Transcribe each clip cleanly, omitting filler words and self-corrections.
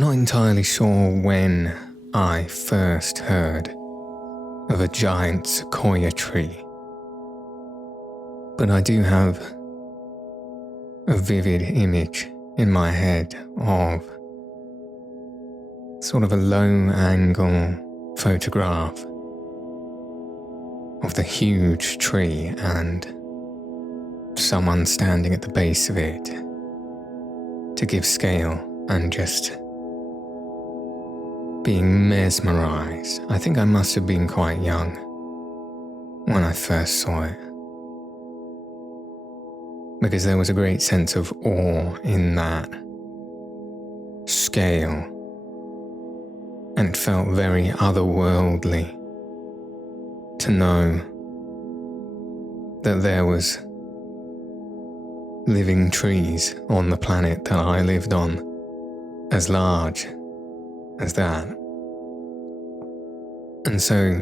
I'm not entirely sure when I first heard of a giant sequoia tree, but I do have a vivid image in my head of sort of a low-angle photograph of the huge tree and someone standing at the base of it to give scale and just being mesmerized. I think I must have been quite young when I first saw it, because there was a great sense of awe in that scale, and it felt very otherworldly to know that there was living trees on the planet that I lived on as large as that. And so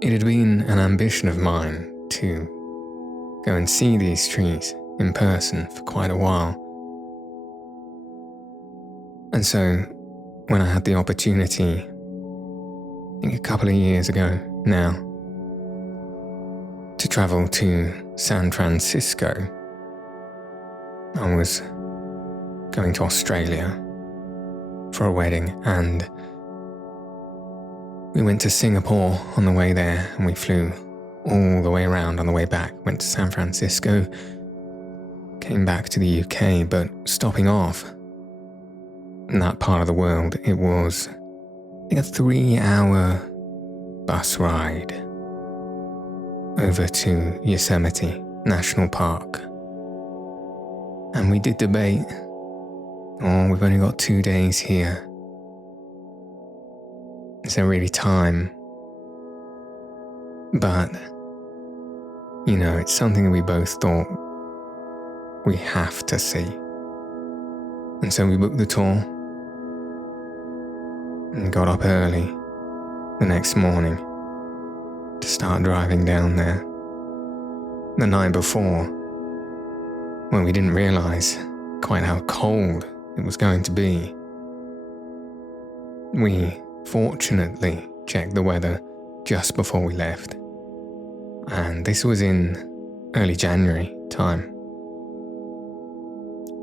it had been an ambition of mine to go and see these trees in person for quite a while. And so when I had the opportunity, I think a couple of years ago now, to travel to San Francisco, I was going to Australia for a wedding, and we went to Singapore on the way there, and we flew all the way around on the way back, went to San Francisco, came back to the UK, but stopping off in that part of the world, it was a 3-hour bus ride over to Yosemite National Park. And we did debate, we've only got 2 days here. Is there really time? But, it's something that we both thought we have to see. And so we booked the tour and got up early the next morning to start driving down there. The night before, when we didn't realise quite how cold it was going to be, we fortunately checked the weather just before we left. And this was in early January time.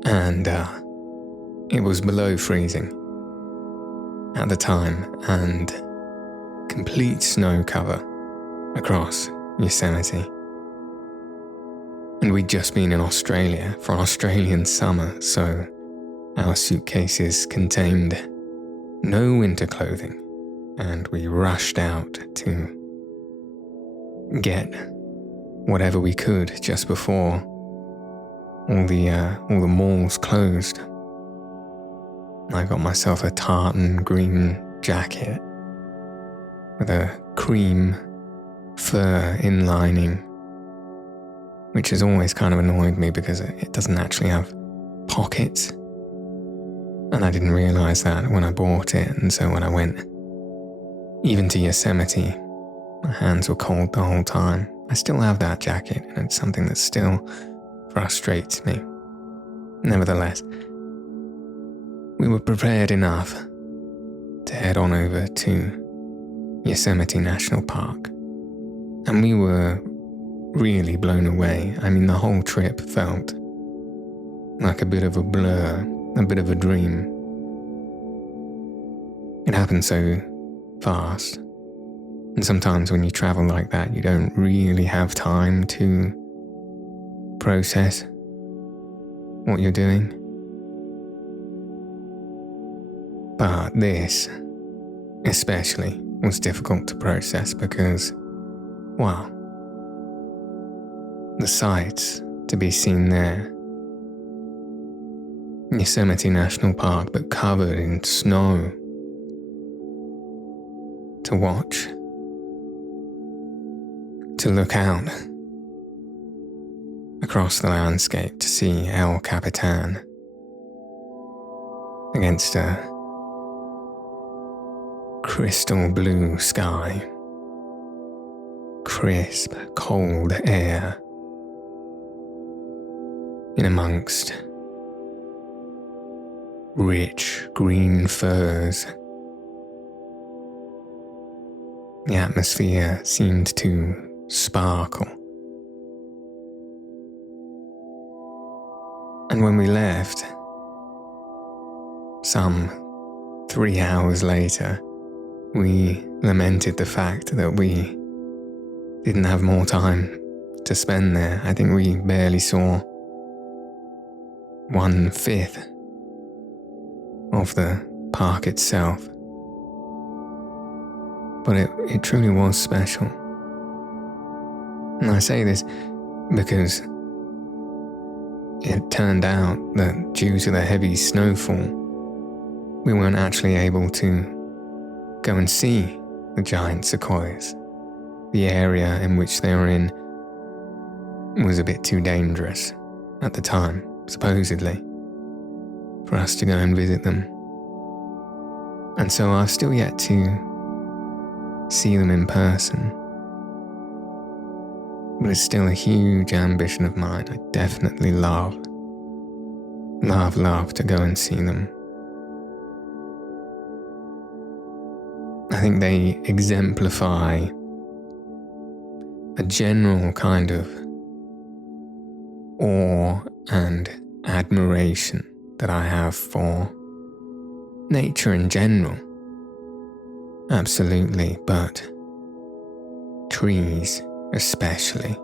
And it was below freezing at the time, and complete snow cover across Yosemite. And we'd just been in Australia for an Australian summer, so our suitcases contained no winter clothing, and we rushed out to get whatever we could just before all the malls closed. I got myself a tartan green jacket with a cream fur inlining, which has always kind of annoyed me because it doesn't actually have pockets. And I didn't realise that when I bought it, and so when I went even to Yosemite, my hands were cold the whole time. I still have that jacket, and it's something that still frustrates me. Nevertheless, we were prepared enough to head on over to Yosemite National Park, and we were really blown away. I mean, the whole trip felt like a bit of a blur, a bit of a dream. It happened so fast, and sometimes when you travel like that, you don't really have time to process what you're doing. But this, especially, was difficult to process because, wow, the sights to be seen there. Yosemite National Park, but covered in snow. To watch. To look out across the landscape to see El Capitan against a crystal blue sky, crisp, cold air, in amongst rich green furs. The atmosphere seemed to sparkle. And when we left, some 3 hours later, we lamented the fact that we didn't have more time to spend there. I think we barely saw 1/5 of the park itself. But it truly was special. And I say this because it turned out that due to the heavy snowfall, we weren't actually able to go and see the giant sequoias. The area in which they were in was a bit too dangerous at the time, supposedly, for us to go and visit them. And so I've still yet to see them in person. But it's still a huge ambition of mine. I definitely love to go and see them. I think they exemplify a general kind of awe and admiration that I have for nature in general. Absolutely, but trees especially.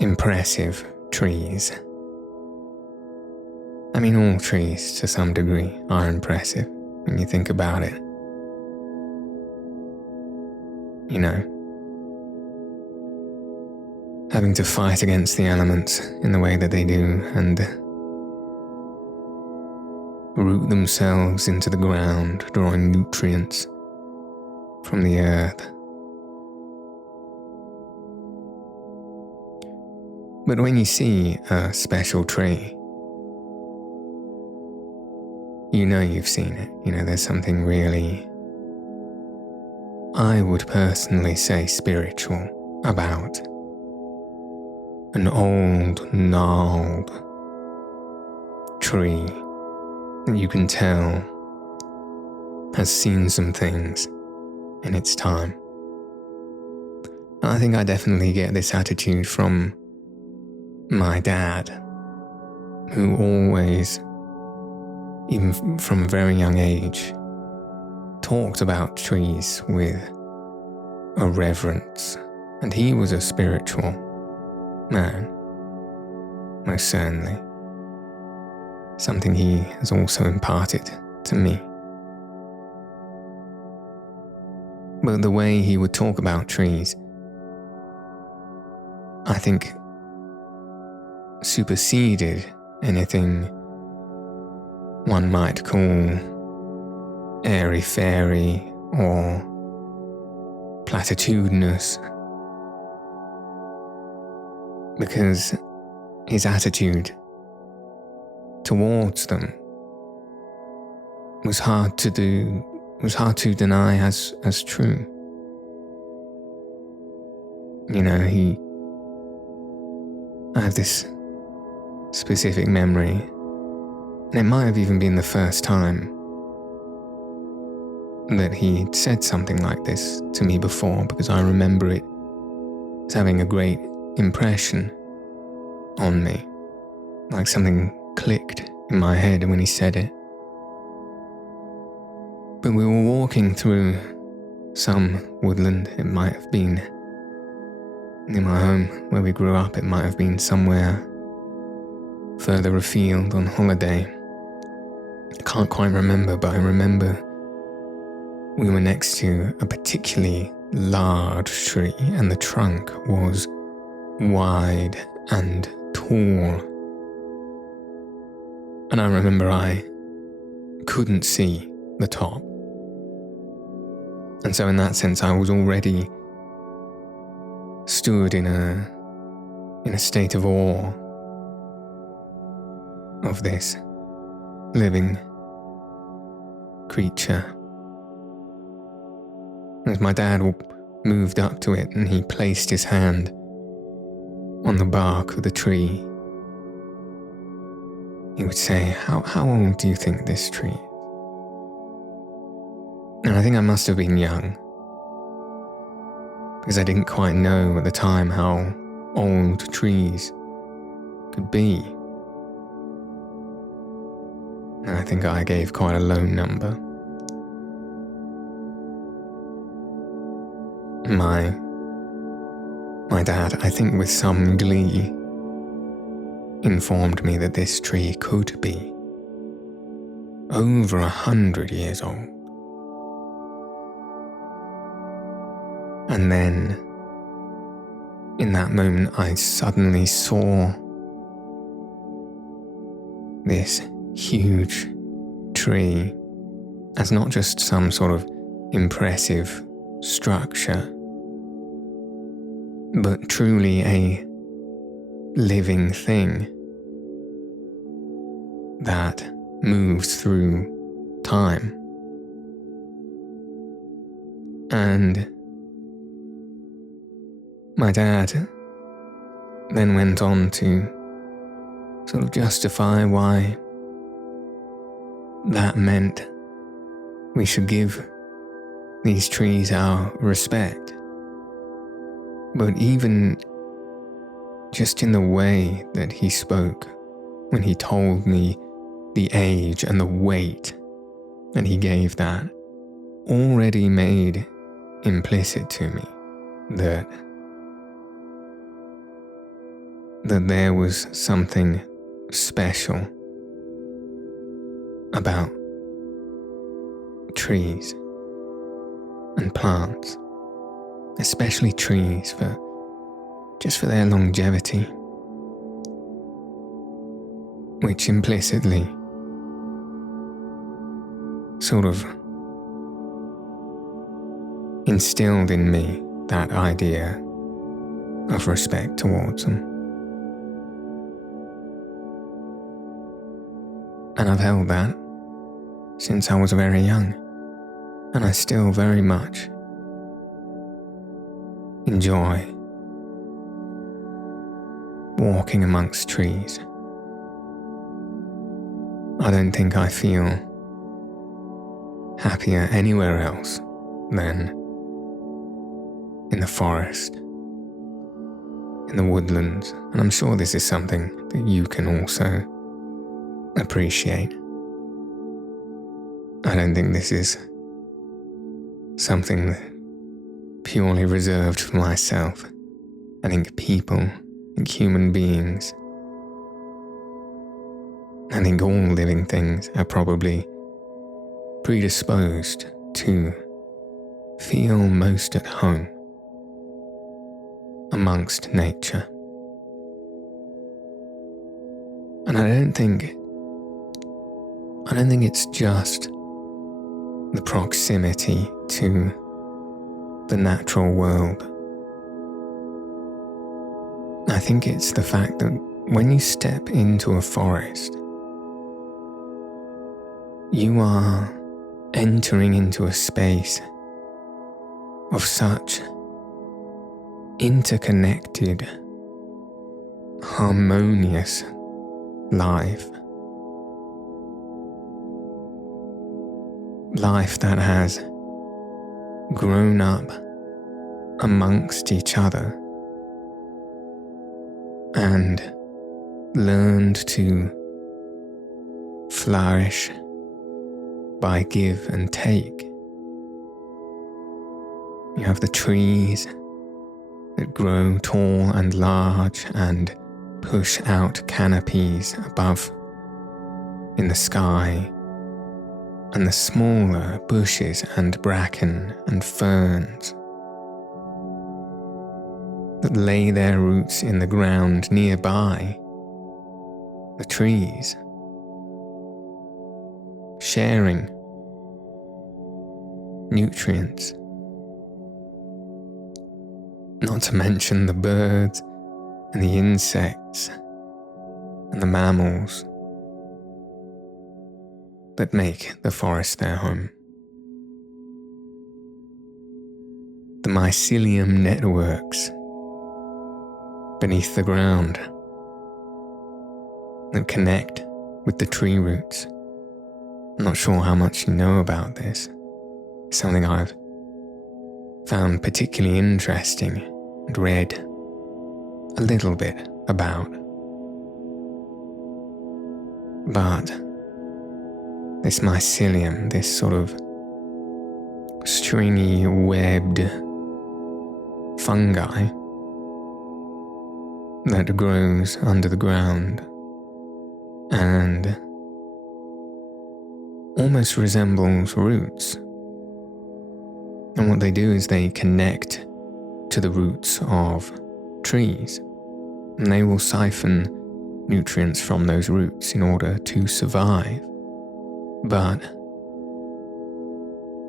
Impressive trees. I mean, all trees to some degree are impressive when you think about it. You know, having to fight against the elements in the way that they do and root themselves into the ground, drawing nutrients from the earth. But when you see a special tree, you know you've seen it. You know, there's something really, I would personally say, spiritual about an old, gnarled tree that you can tell has seen some things in its time. And I think I definitely get this attitude from my dad, who always, even from a very young age, talked about trees with a reverence. And he was a spiritual man, most certainly. Something he has also imparted to me. But the way he would talk about trees, I think, superseded anything one might call airy-fairy or platitudinous, because his attitude towards them was hard to deny as true. You know, I have this specific memory, and it might have even been the first time that he said something like this to me before, because I remember it as having a great impression on me, like something clicked in my head when he said it. But we were walking through some woodland. It might have been near my home where we grew up. It might have been somewhere further afield on holiday. I can't quite remember, but I remember we were next to a particularly large tree, and the trunk was wide and tall. And I remember I couldn't see the top. And so in that sense, I was already stood in a state of awe of this living creature. As my dad moved up to it and he placed his hand on the bark of the tree, he would say, how old do you think this tree is? And I think I must have been young, because I didn't quite know at the time how old trees could be. And I think I gave quite a low number. My dad, I think with some glee, informed me that this tree could be over 100 years old. And then, in that moment, I suddenly saw this huge tree as not just some sort of impressive structure, but truly a living thing that moves through time. And my dad then went on to sort of justify why that meant we should give these trees our respect. But even just in the way that he spoke, when he told me the age and the weight that he gave that, already made implicit to me that there was something special about trees and plants, especially trees, for their longevity, which implicitly sort of instilled in me that idea of respect towards them. And I've held that since I was very young, and I still very much enjoy walking amongst trees. I don't think I feel happier anywhere else than in the forest, in the woodlands, and I'm sure this is something that you can also appreciate. I don't think this is something purely reserved for myself. I think people, human beings, I think all living things are probably predisposed to feel most at home amongst nature. And I don't think it's just the proximity to the natural world. I think it's the fact that when you step into a forest, you are entering into a space of such interconnected, harmonious life. Life that has grown up amongst each other and learned to flourish by give and take. You have the trees that grow tall and large and push out canopies above in the sky, and the smaller bushes and bracken and ferns that lay their roots in the ground nearby the trees, sharing nutrients. Not to mention the birds and the insects and the mammals that make the forest their home. The mycelium networks beneath the ground that connect with the tree roots. I'm not sure how much you know about this. It's something I've found particularly interesting and read a little bit about. But this mycelium, this sort of stringy, webbed fungi that grows under the ground and almost resembles roots. And what they do is they connect to the roots of trees, and they will siphon nutrients from those roots in order to survive. But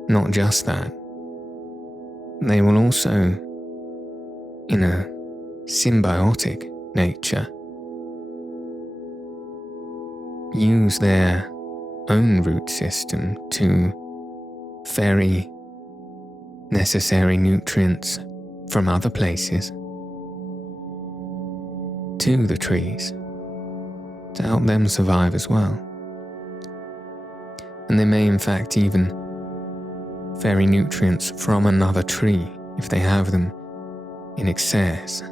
not just that, they will also, in a symbiotic nature, use their own root system to ferry necessary nutrients from other places to the trees to help them survive as well. And they may in fact even ferry nutrients from another tree if they have them in excess,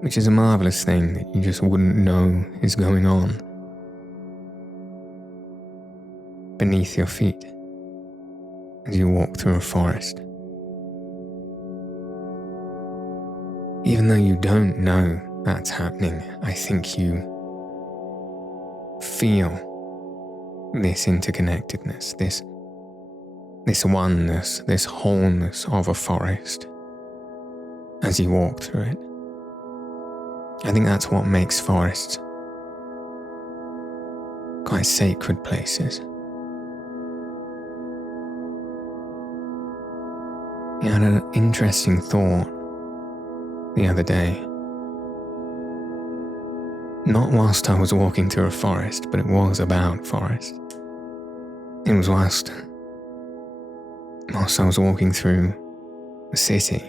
which is a marvelous thing that you just wouldn't know is going on beneath your feet as you walk through a forest. Even though you don't know that's happening, I think you feel this interconnectedness, this oneness, this wholeness of a forest as you walk through it. I think that's what makes forests quite sacred places. I had an interesting thought the other day. Not whilst I was walking through a forest, but it was about forest. It was whilst I was walking through the city.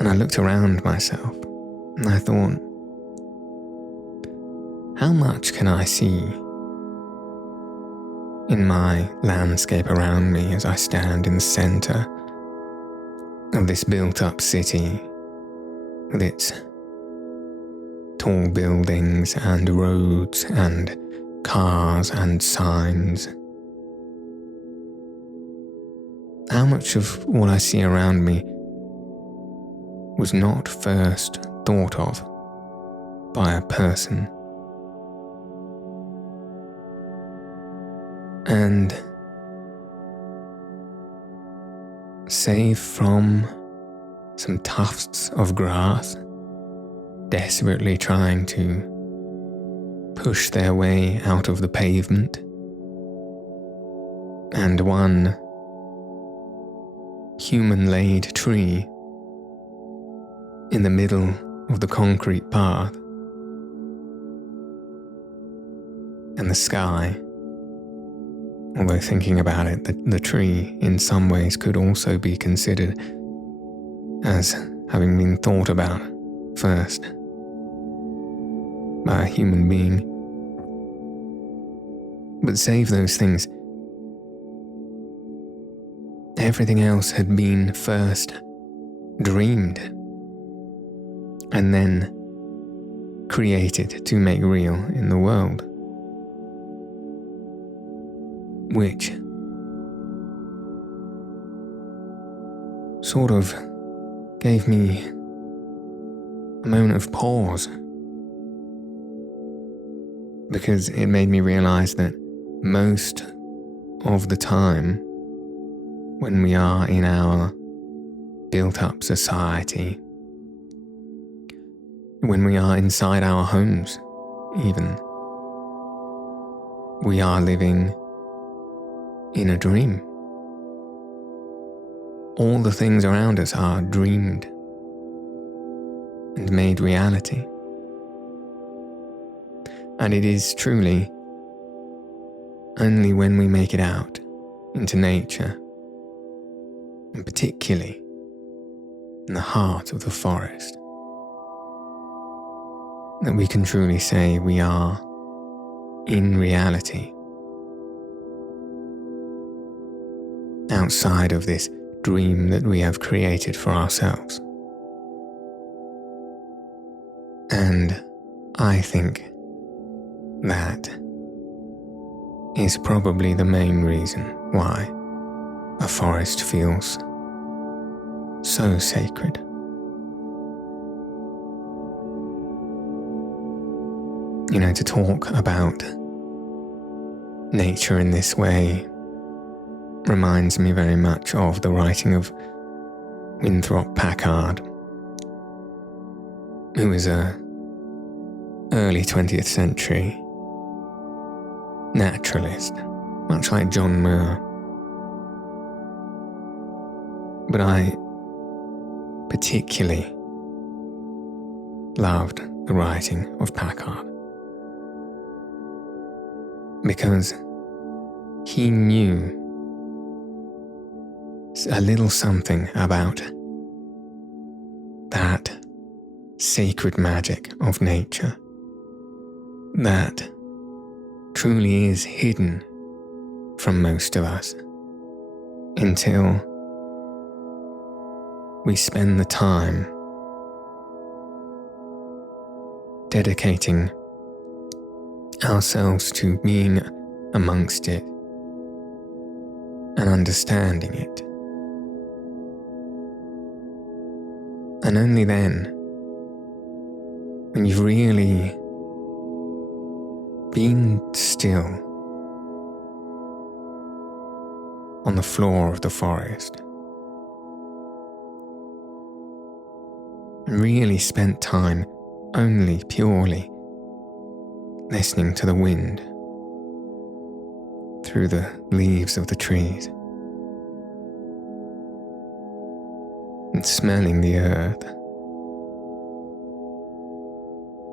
And I looked around myself and I thought, how much can I see in my landscape around me as I stand in the centre of this built-up city with its tall buildings and roads and cars and signs. How much of what I see around me was not first thought of by a person? And save from some tufts of grass desperately trying to push their way out of the pavement, and one human-laid tree in the middle of the concrete path, and the sky. Although thinking about it, the tree in some ways could also be considered as having been thought about first by a human being. But save those things, everything else had been first dreamed and then created to make real in the world, which sort of gave me a moment of pause, because it made me realize that most of the time when we are in our built-up society, when we are inside our homes even, we are living in a dream. All the things around us are dreamed and made reality. And it is truly only when we make it out into nature, and particularly in the heart of the forest, that we can truly say we are, in reality, outside of this dream that we have created for ourselves. And I think that is probably the main reason why a forest feels so sacred. You know, to talk about nature in this way reminds me very much of the writing of Winthrop Packard, who was a early 20th century naturalist, much like John Muir. But I particularly loved the writing of Packard because he knew a little something about that sacred magic of nature that truly is hidden from most of us until we spend the time dedicating ourselves to being amongst it and understanding it. And only then, when you've really been still on the floor of the forest and really spent time only purely listening to the wind through the leaves of the trees and smelling the earth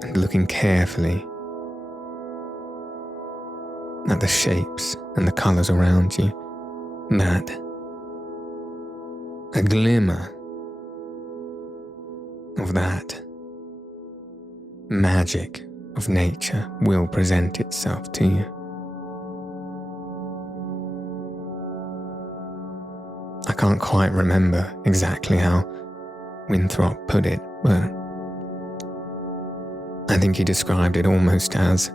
and looking carefully at the shapes and the colours around you, that a glimmer of that magic of nature will present itself to you. I can't quite remember exactly how Winthrop put it, but I think he described it almost as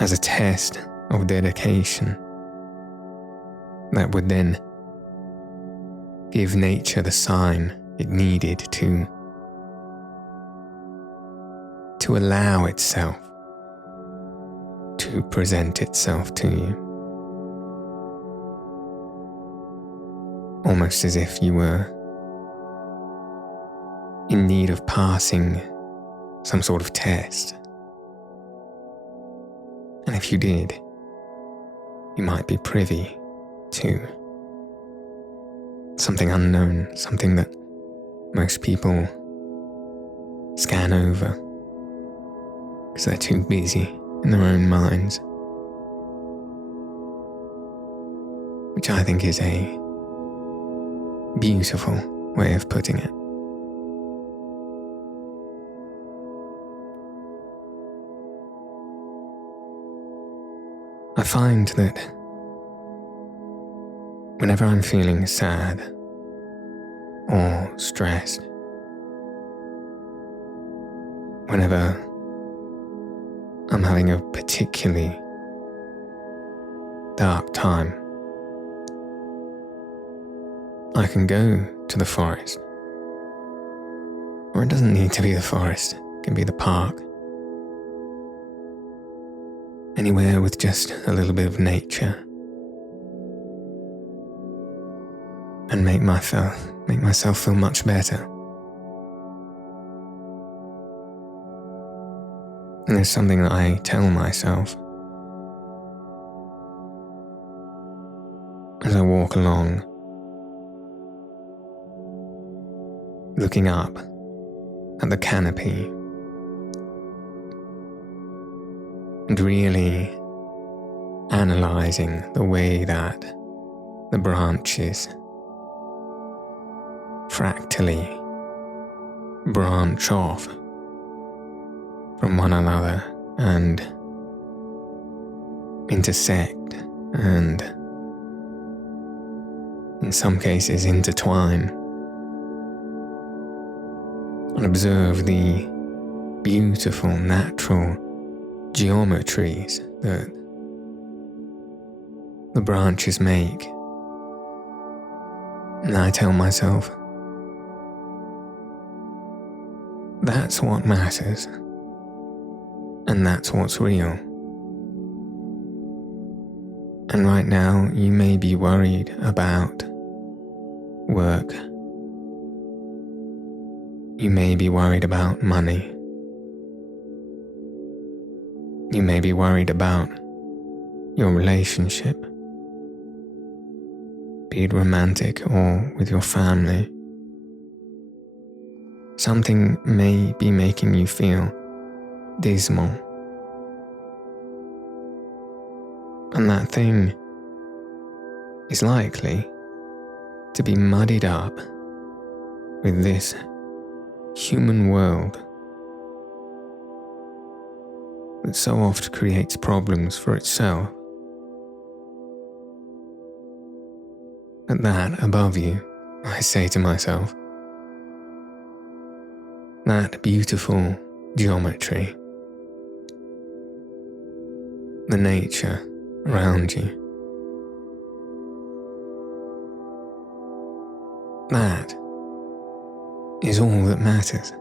a test of dedication that would then give nature the sign it needed to allow itself to present itself to you. Almost as if you were in need of passing some sort of test. And if you did, you might be privy to something unknown, something that most people scan over because they're too busy in their own minds, which I think is a beautiful way of putting it. I find that whenever I'm feeling sad or stressed, whenever I'm having a particularly dark time, I can go to the forest. Or it doesn't need to be the forest, it can be the park. Anywhere with just a little bit of nature. And make myself feel much better. And there's something that I tell myself as I walk along, looking up at the canopy and really analysing the way that the branches fractally branch off from one another and intersect and, in some cases, intertwine, and observe the beautiful natural geometries that the branches make. And I tell myself, that's what matters, and that's what's real. And right now, you may be worried about work. You may be worried about money. You may be worried about your relationship, be it romantic or with your family. Something may be making you feel dismal. And that thing is likely to be muddied up with this human world that so oft creates problems for itself. At that above you, I say to myself, that beautiful geometry, the nature around you, that is all that matters.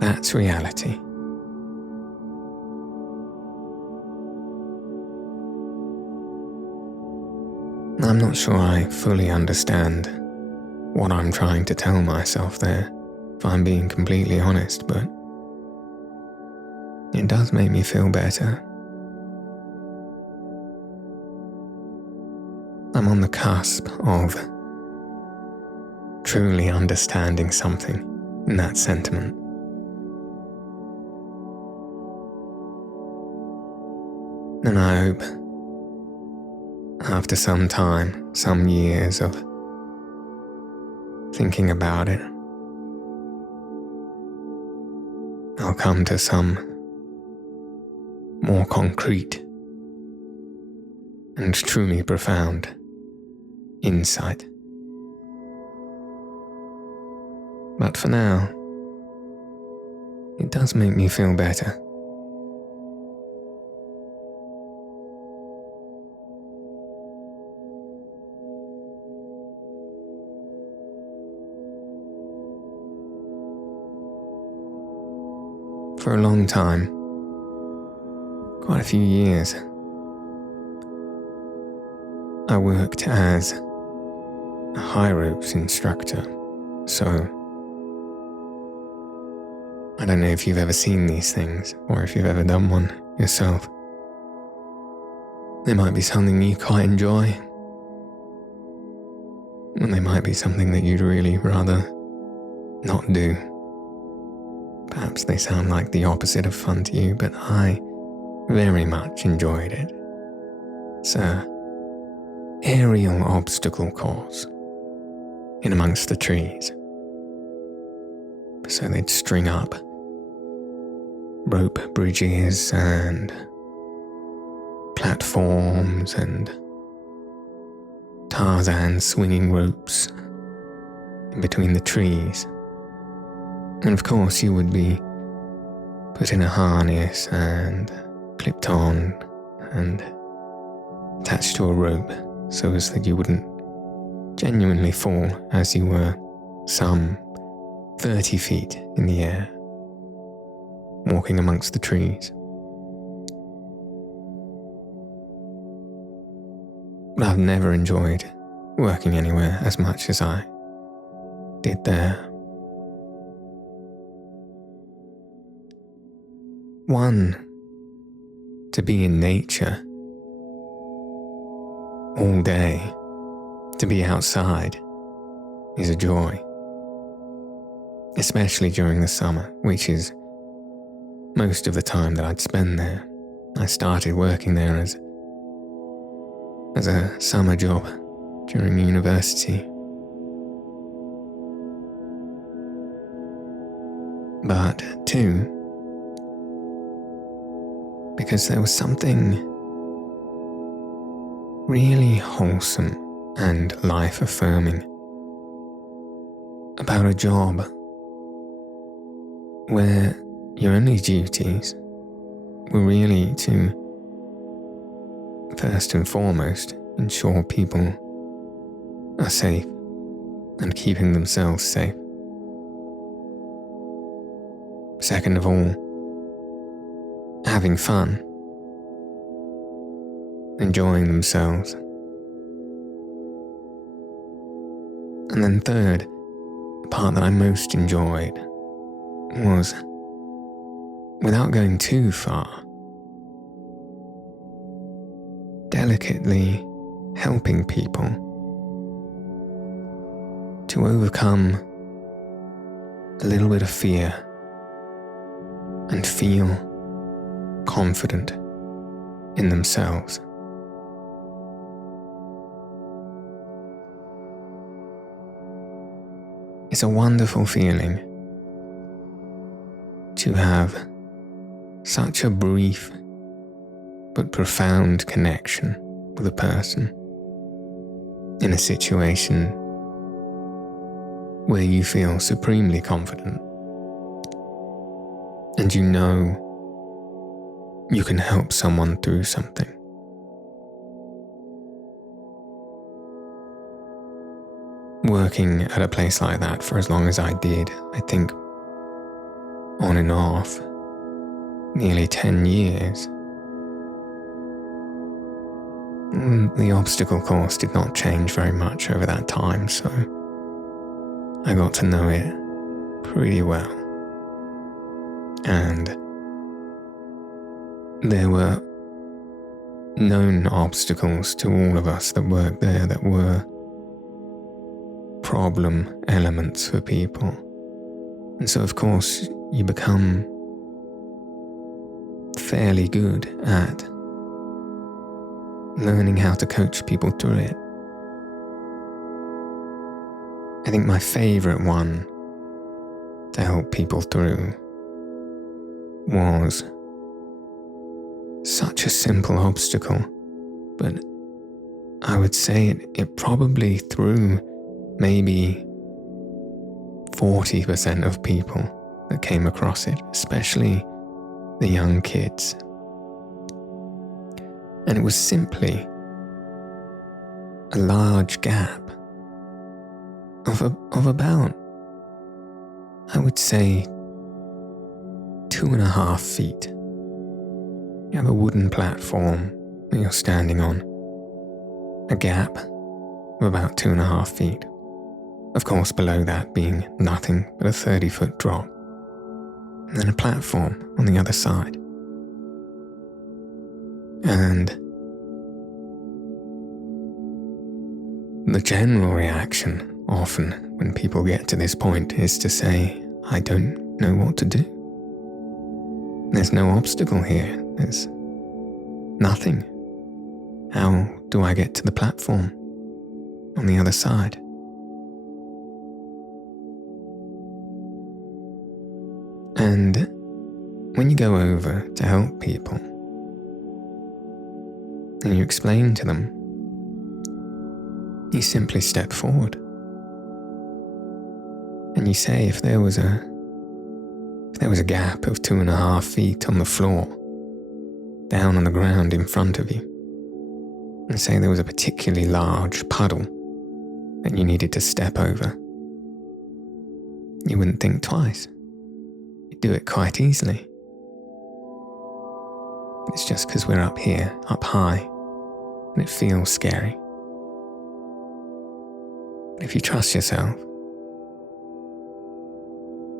That's reality. I'm not sure I fully understand what I'm trying to tell myself there, if I'm being completely honest, but it does make me feel better. I'm on the cusp of truly understanding something in that sentiment. And I hope, after some time, some years of thinking about it, I'll come to some more concrete and truly profound insight. But for now, it does make me feel better. For a long time, quite a few years, I worked as a high ropes instructor, so I don't know if you've ever seen these things or if you've ever done one yourself. They might be something you quite enjoy, and they might be something that you'd really rather not do. Perhaps they sound like the opposite of fun to you, but I very much enjoyed it. It's an aerial obstacle course in amongst the trees. So they'd string up rope bridges and platforms and Tarzan swinging ropes in between the trees. And of course you would be put in a harness and clipped on and attached to a rope so as that you wouldn't genuinely fall as you were some 30 feet in the air, walking amongst the trees. But I've never enjoyed working anywhere as much as I did there. One, to be in nature all day, to be outside, is a joy. Especially during the summer, which is most of the time that I'd spend there. I started working there as as a summer job during university. But 2, because there was something really wholesome and life-affirming about a job where your only duties were really to, first and foremost, ensure people are safe and keeping themselves safe. Second of all, having fun, enjoying themselves. And then third, the part that I most enjoyed was, without going too far, delicately helping people to overcome a little bit of fear and feel confident in themselves. It's a wonderful feeling to have such a brief but profound connection with a person in a situation where you feel supremely confident and you know you can help someone through something. Working at a place like that for as long as I did, I think on and off, nearly 10 years, the obstacle course did not change very much over that time, so I got to know it pretty well. And there were known obstacles to all of us that worked there that were problem elements for people. And so, of course, you become fairly good at learning how to coach people through it. I think my favorite one to help people through was such a simple obstacle, but I would say it probably threw maybe 40% of people that came across it, especially the young kids. And it was simply a large gap of about, I would say, 2.5 feet. You have a wooden platform that you're standing on, a gap of about 2.5 feet. Of course, below that being nothing but a 30-foot drop, and then a platform on the other side. And the general reaction often when people get to this point is to say, I don't know what to do. There's no obstacle here. There's nothing. How do I get to the platform on the other side? And when you go over to help people and you explain to them, you simply step forward and you say, if there was a gap of 2.5 feet on the floor, down on the ground in front of you, and say there was a particularly large puddle that you needed to step over, you wouldn't think twice. You'd do it quite easily. It's just because we're up here, up high, and it feels scary. But if you trust yourself,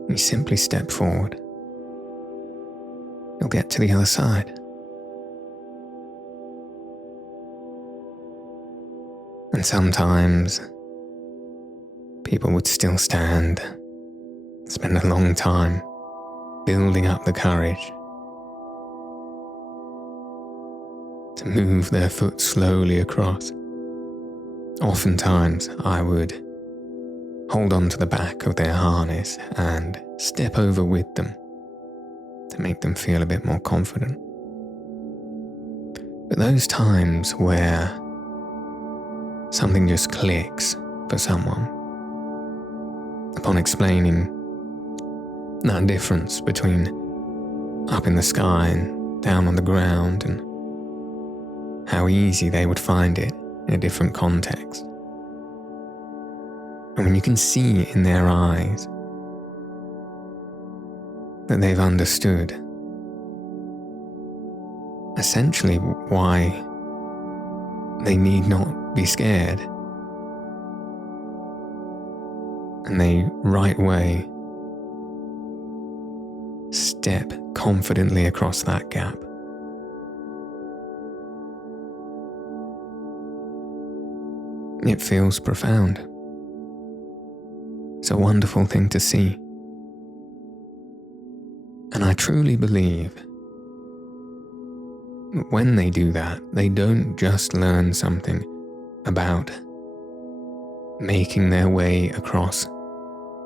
you simply step forward, you'll get to the other side. And sometimes people would still stand, spend a long time building up the courage to move their foot slowly across. Oftentimes, I would hold on to the back of their harness and step over with them to make them feel a bit more confident. But those times where something just clicks for someone, upon explaining that difference between up in the sky and down on the ground, and how easy they would find it in a different context. And when you can see in their eyes that they've understood essentially why they need not be scared, and they right way step confidently across that gap. It feels profound. It's a wonderful thing to see. And I truly believe that when they do that, they don't just learn something about making their way across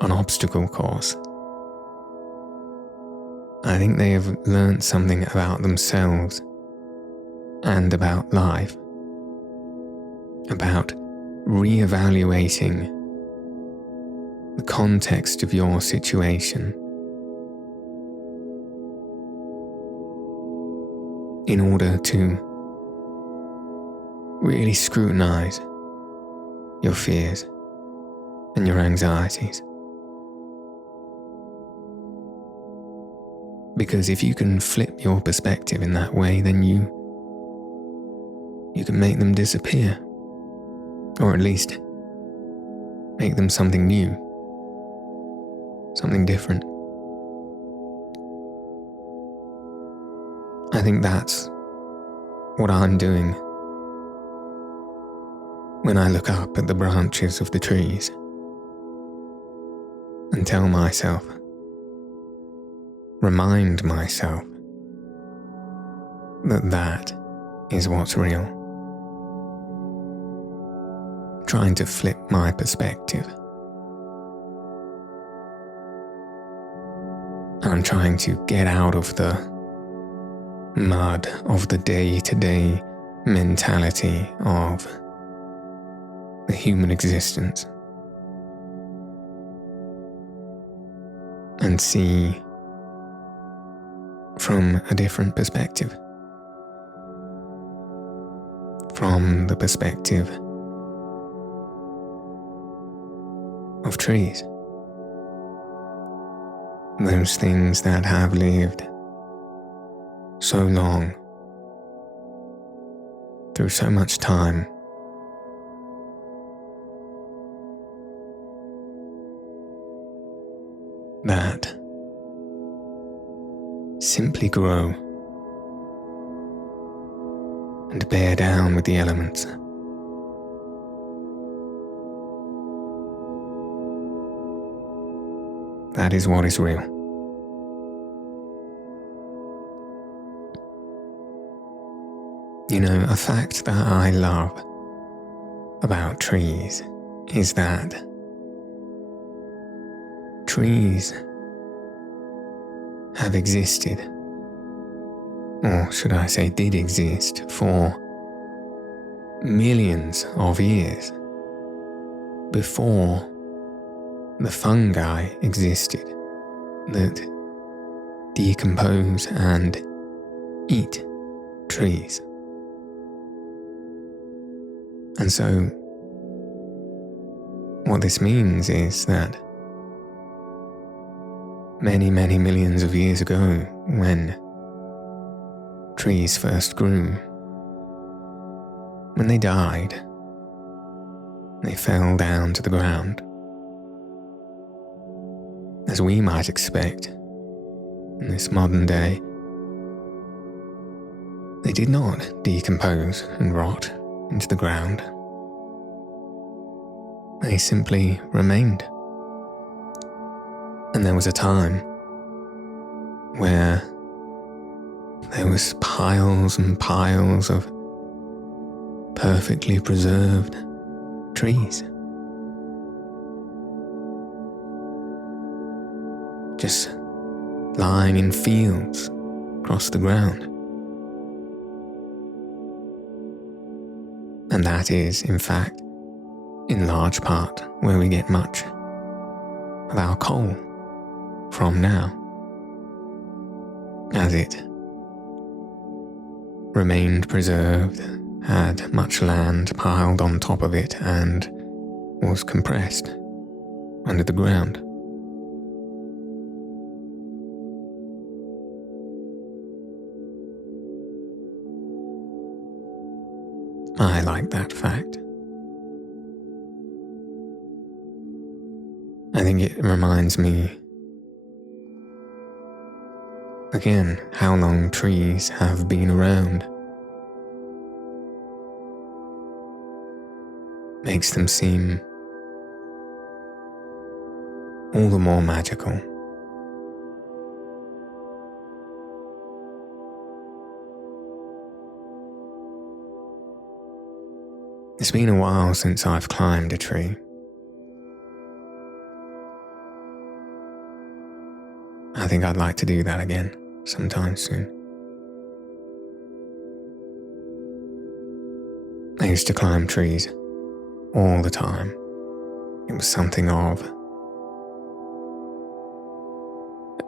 an obstacle course. I think they have learned something about themselves and about life, about re-evaluating the context of your situation in order to really scrutinize your fears and your anxieties. Because if you can flip your perspective in that way, then you can make them disappear, or at least make them something new, something different. I think that's what I'm doing when I look up at the branches of the trees and tell myself, remind myself that that is what's real. Trying to flip my perspective. I'm trying to get out of the mud of the day-to-day mentality of the human existence and see from a different perspective, from the perspective of trees, those things that have lived so long, through so much time, that simply grow and bear down with the elements. That is what is real. You know, a fact that I love about trees is that trees have existed, or should I say did exist, for millions of years before the fungi existed that decompose and eat trees. And so, what this means is that many, many millions of years ago, when trees first grew, when they died, they fell down to the ground. As we might expect in this modern day, they did not decompose and rot into the ground. They simply remained. And there was a time where there was piles and piles of perfectly preserved trees. Just lying in fields across the ground. And that is, in fact, in large part where we get much of our coal from now, as it remained preserved, had much land piled on top of it, and was compressed under the ground. I like that fact. I think it reminds me, again, how long trees have been around. Makes them seem all the more magical. It's been a while since I've climbed a tree. I think I'd like to do that again sometime soon. I used to climb trees all the time. It was something of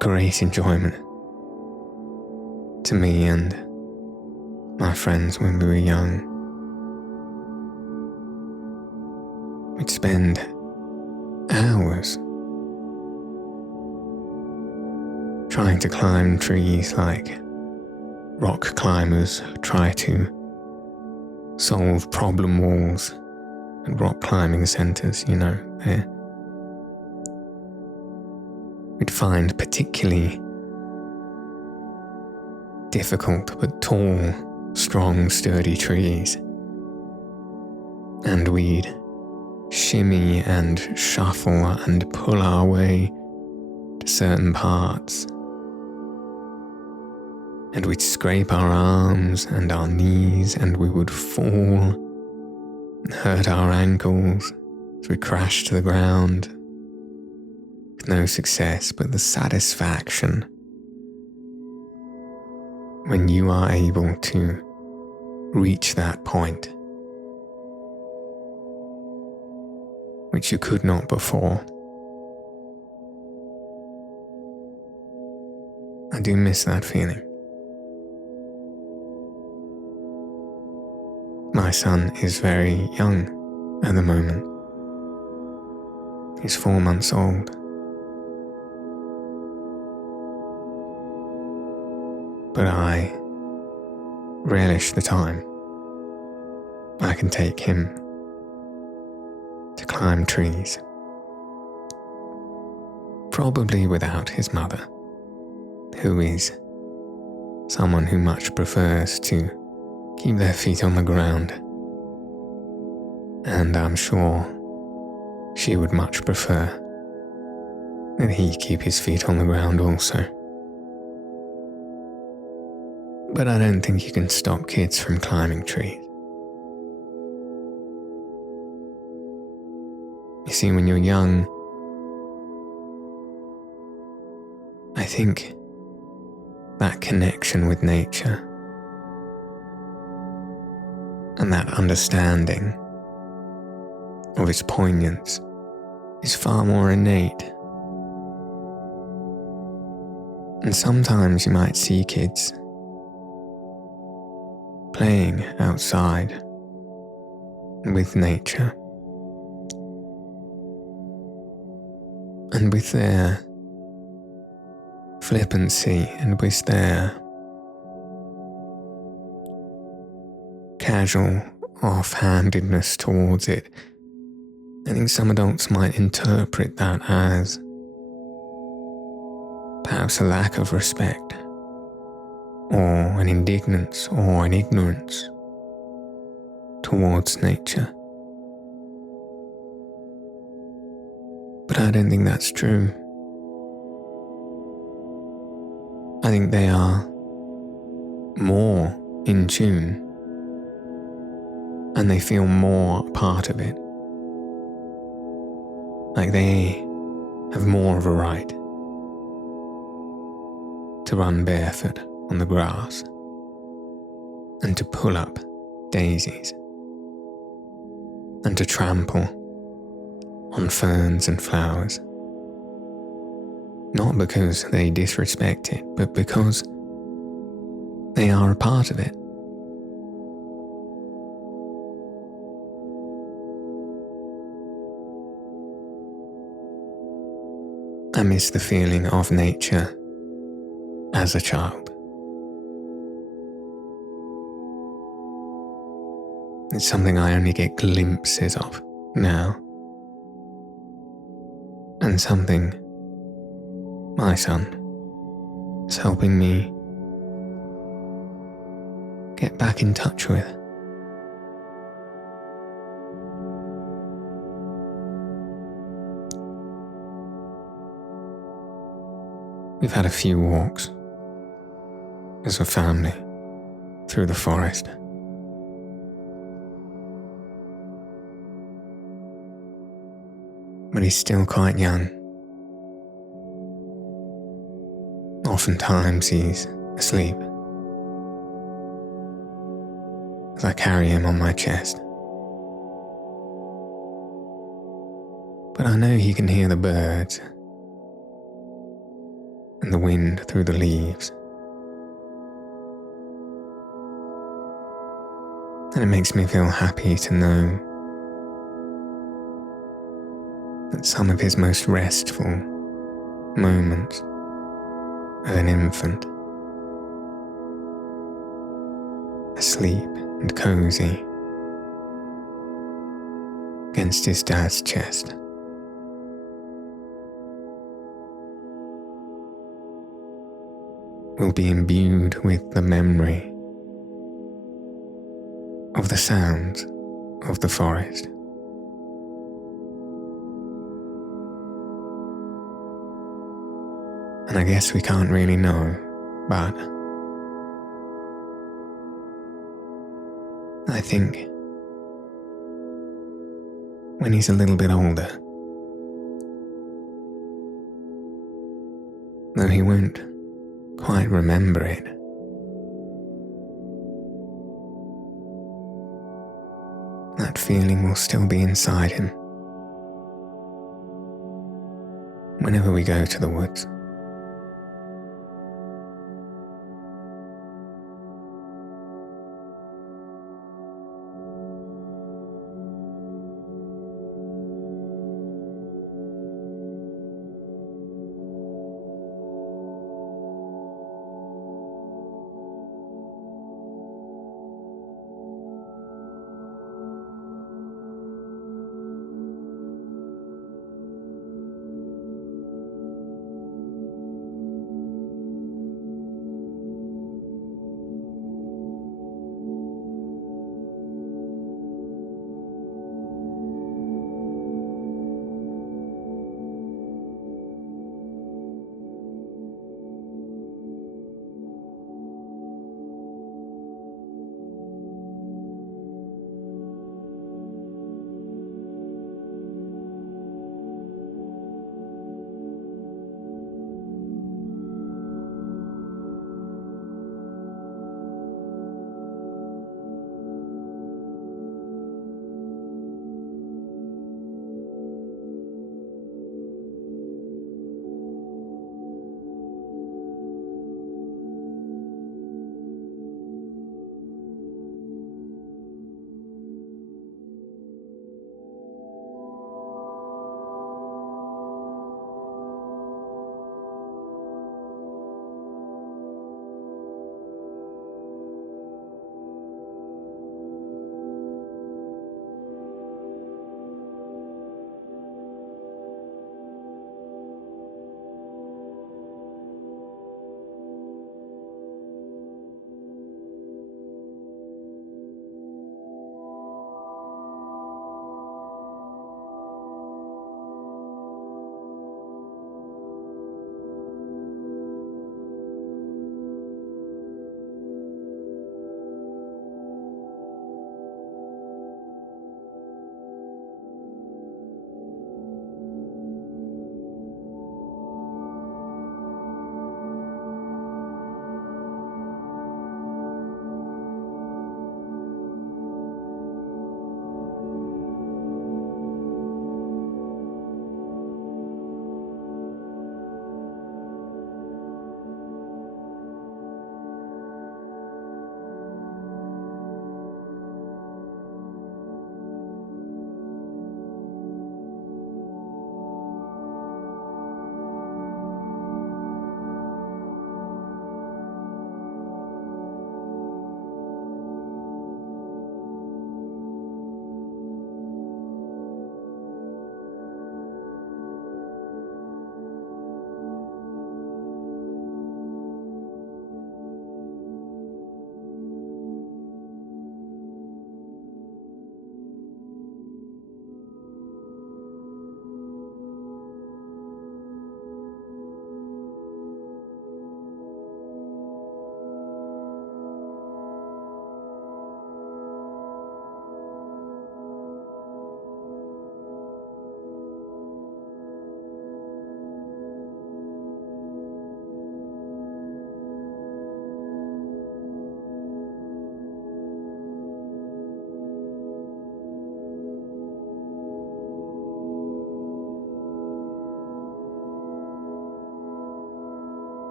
great enjoyment to me and my friends when we were young. We'd spend hours trying to climb trees like rock climbers try to solve problem walls at rock climbing centres, there. We'd find particularly difficult but tall, strong, sturdy trees, and we'd shimmy and shuffle and pull our way to certain parts, and we'd scrape our arms and our knees, and we would fall and hurt our ankles as we crashed to the ground with no success, but the satisfaction when you are able to reach that point which you could not before. I do miss that feeling. My son is very young at the moment. He's 4 months old. But I relish the time I can take him to climb trees. Probably without his mother, who is someone who much prefers to keep their feet on the ground. And I'm sure she would much prefer that he keep his feet on the ground also. But I don't think you can stop kids from climbing trees. You see, when you're young, I think that connection with nature and that understanding of its poignance is far more innate. And sometimes you might see kids playing outside with nature, and with their flippancy and with their casual offhandedness towards it, I think some adults might interpret that as perhaps a lack of respect, or an indignance or an ignorance towards nature. But I don't think that's true. I think they are more in tune and they feel more a part of it. Like they have more of a right to run barefoot on the grass and to pull up daisies and to trample on ferns and flowers. Not because they disrespect it, but because they are a part of it. I miss the feeling of nature as a child. It's something I only get glimpses of now, and something my son is helping me get back in touch with. We've had a few walks as a family through the forest. But he's still quite young. Oftentimes he's asleep as I carry him on my chest. But I know he can hear the birds and the wind through the leaves. And it makes me feel happy to know that some of his most restful moments as an infant, asleep and cosy against his dad's chest, will be imbued with the memory of the sounds of the forest. And I guess we can't really know, but I think when he's a little bit older, though he won't quite remember it, that feeling will still be inside him whenever we go to the woods.